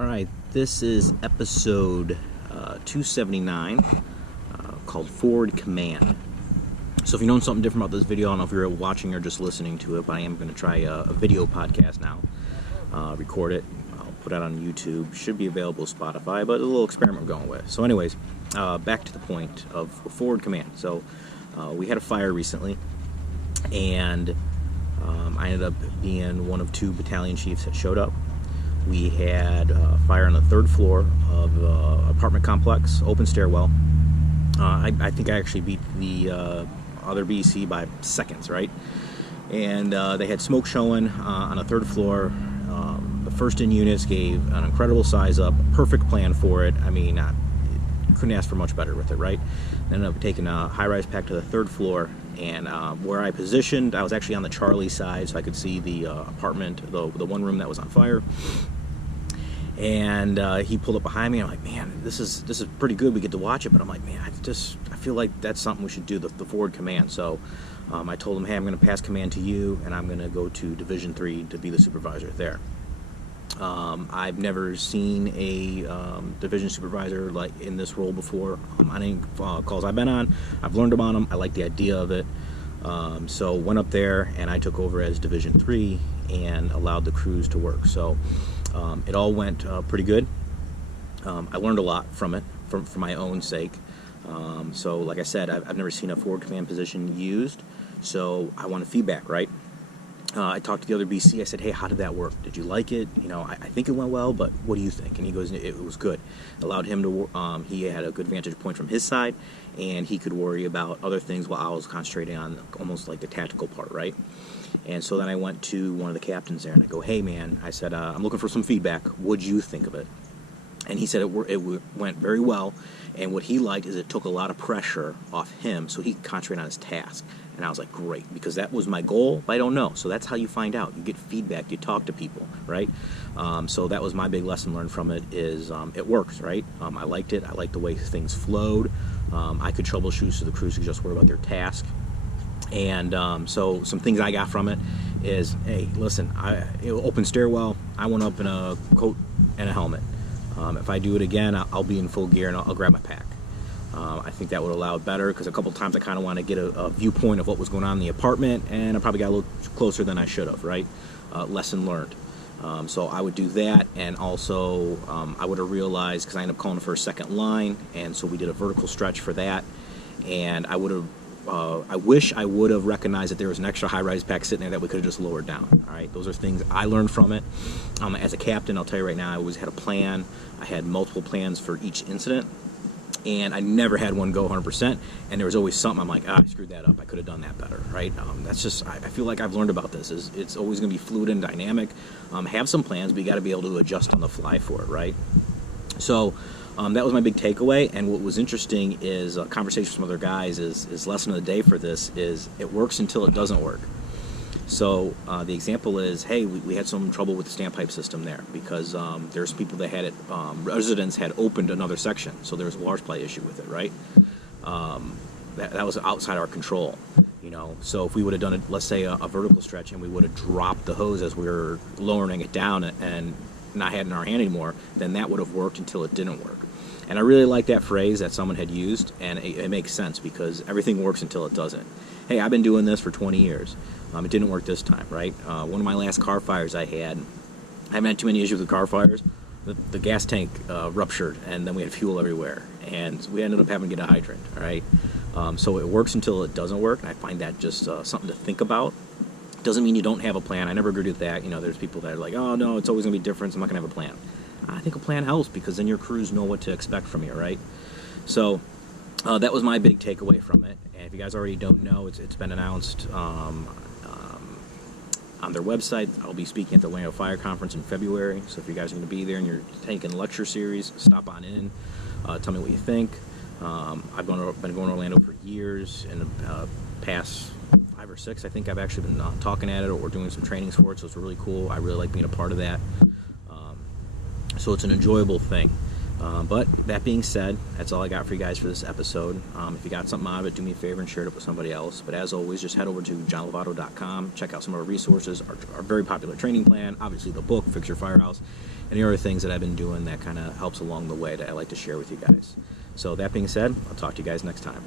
Alright, this is episode 279 called Forward Command. So if you know something different about this video, I don't know if you're watching or just listening to it, but I am going to try a video podcast now. Record it, I'll put it on YouTube. Should be available Spotify, but a little experiment we're going with. So anyways, back to the point of Forward Command. So we had a fire recently, and I ended up being one of two battalion chiefs that showed up. We had fire on the third floor of apartment complex, open stairwell. I think I actually beat the other BC by seconds, right? And they had smoke showing on the third floor. The first in units gave an incredible size up, perfect plan for it. I mean, couldn't ask for much better with it, right? Ended up taking a high-rise pack to the third floor, and where I positioned, I was actually on the Charlie side, so I could see the apartment, the one room that was on fire. And he pulled up behind me. I'm like, man, this is pretty good. We get to watch it, but I'm like, man, I feel like that's something we should do, the forward command. So I told him, hey, I'm going to pass command to you, and I'm going to go to Division 3 to be the supervisor there. I've never seen a division supervisor like in this role before. On any calls I've been on, I've learned about them. I like the idea of it. So went up there and I took over as Division 3 and allowed the crews to work. So it all went pretty good. I learned a lot from it, for my own sake. So like I said, I've never seen a forward command position used. So I wanted feedback, right? I talked to the other BC. I said, hey, how did that work? Did you like it? You know, I think it went well, but what do you think? And he goes, it was good. Allowed him to, he had a good vantage point from his side, and he could worry about other things while I was concentrating on almost like the tactical part, right? And so then I went to one of the captains there, and I go, hey, man, I said, I'm looking for some feedback. What'd you think of it? And he said it went very well, and what he liked is it took a lot of pressure off him, so he could concentrate on his task. And I was like, great, because that was my goal, but I don't know. So that's how you find out. You get feedback, you talk to people, right? So that was my big lesson learned from it is it works, right? I liked it. I liked the way things flowed. I could troubleshoot so the crews could just worry about their task. And so some things I got from it is, hey, listen, open stairwell, I went up in a coat and a helmet. If I do it again, I'll be in full gear and I'll grab my pack. I think that would allow it better, because a couple times I kind of want to get a viewpoint of what was going on in the apartment, and I probably got a little closer than I should have, right? Lesson learned. So I would do that, and also I would have realized, because I ended up calling for a second line, and so we did a vertical stretch for that, and I would have I wish I would have recognized that there was an extra high-rise pack sitting there that we could have just lowered down. All right, those are things I learned from it. As a captain, I'll tell you right now, I always had a plan. I had multiple plans for each incident, and I never had one go 100%. And there was always something I'm like, I screwed that up. I could have done that better, right? That's just, I feel like I've learned about this. It's always going to be fluid and dynamic. Have some plans, but you got to be able to adjust on the fly for it, right? So that was my big takeaway. And what was interesting is conversations with other guys is lesson of the day for this is it works until it doesn't work. So the example is, hey, we had some trouble with the standpipe system there because there's people that had it, residents had opened another section, so there was a water supply issue with it, right? That was outside our control, you know. So if we would have done, let's say, a vertical stretch, and we would have dropped the hose as we were lowering it down and not had it in our hand anymore, then that would have worked until it didn't work. And I really like that phrase that someone had used, and it makes sense because everything works until it doesn't. Hey, I've been doing this for 20 years. It didn't work this time, right? One of my last car fires I haven't had too many issues with car fires. The gas tank ruptured, and then we had fuel everywhere, and we ended up having to get a hydrant, all right? So it works until it doesn't work, and I find that just something to think about. Doesn't mean you don't have a plan. I never agreed with that. You know, there's people that are like, oh, no, it's always going to be different, so I'm not going to have a plan. I think a plan helps because then your crews know what to expect from you, right? So that was my big takeaway from it. And if you guys already don't know, it's been announced on their website. I'll be speaking at the Lovato Fire Conference in February. So if you guys are going to be there and you're taking a lecture series, stop on in. Tell me what you think. I've been going to Orlando for years. In the past 5 or 6, I think I've actually been talking at it or doing some trainings for it. So it's really cool. I really like being a part of that. So it's an enjoyable thing. But that being said, that's all I got for you guys for this episode. If you got something out of it, do me a favor and share it up with somebody else. But as always, just head over to johnlovato.com, check out some of our resources, our very popular training plan, obviously the book, Fix Your Firehouse, and the other things that I've been doing that kind of helps along the way that I like to share with you guys. So that being said, I'll talk to you guys next time.